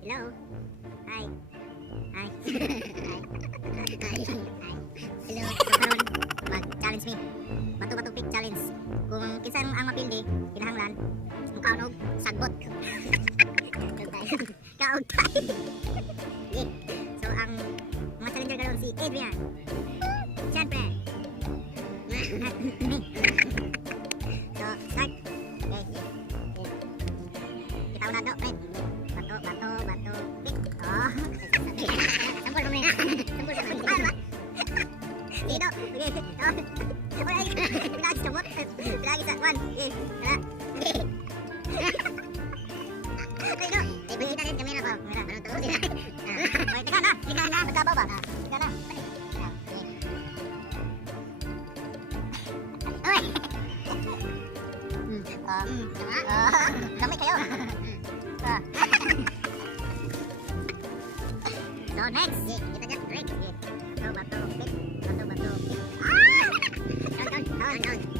Hello. Hi. Hi. Hi. Hello. So karon mag-challenge me. Bato-bato pick challenge. Kung kinsa ang mapildi, kinahanglan mukaon og sagbot. Kaog tayo. Yeah. So ang mga challenger karon si Adrian. Siyempre. So start. Okay. Kita una do, right? Bato, pick. Oh. Sampol kami. Sampol kami. Dito. Okay. Oy, lagi sabot. Lagi sa 1. Okay. Tara. Dito. Ibigita rin kamera ko. Kamera. Ano to? Oy, tika na. Tika na. Magkabaw ba? Tika na. Oy. Lamay kayo. So next, kita just break. Bato, pick. Bato, pick. Down. Bato, pick.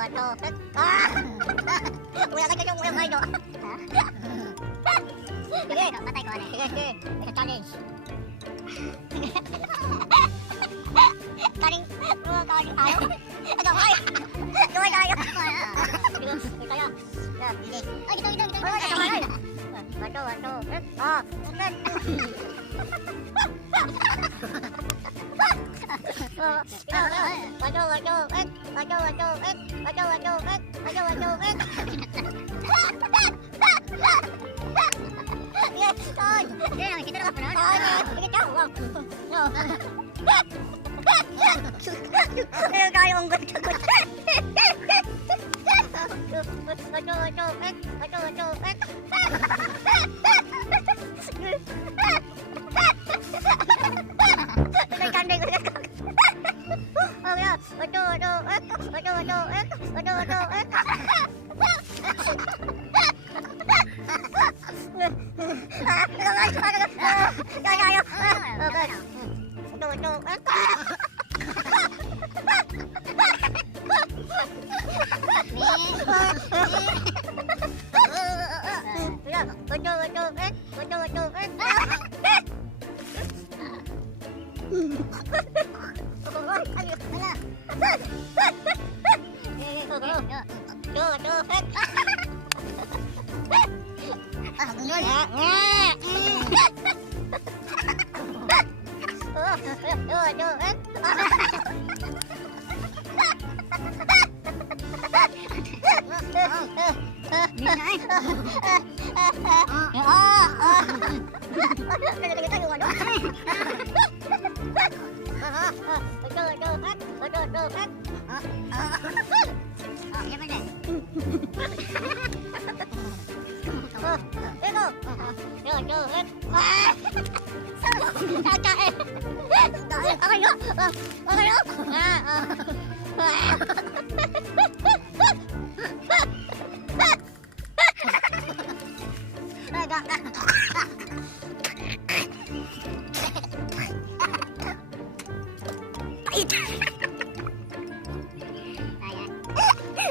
Bato, pick. Wala ka yung ulam kayo. Sige, patay ko. Sige. It's a challenge. Karing tayo. Gaway tayo. Sige tayo. Sige. Ay, dito. Bato.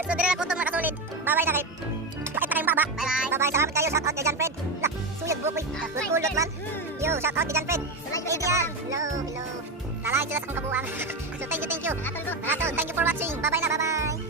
So dire na ko itong makasulit. Bye-bye na kayo. Pakita kayong baba. Bye-bye. Salamat kayo. Shout out kay John Fred. Suyag bukoy. Kulot man. Yo, shout out kay John Fred. Hello. Nalay sila sa kong kabuang. So thank you. Thank you for watching. Bye-bye na. Bye-bye.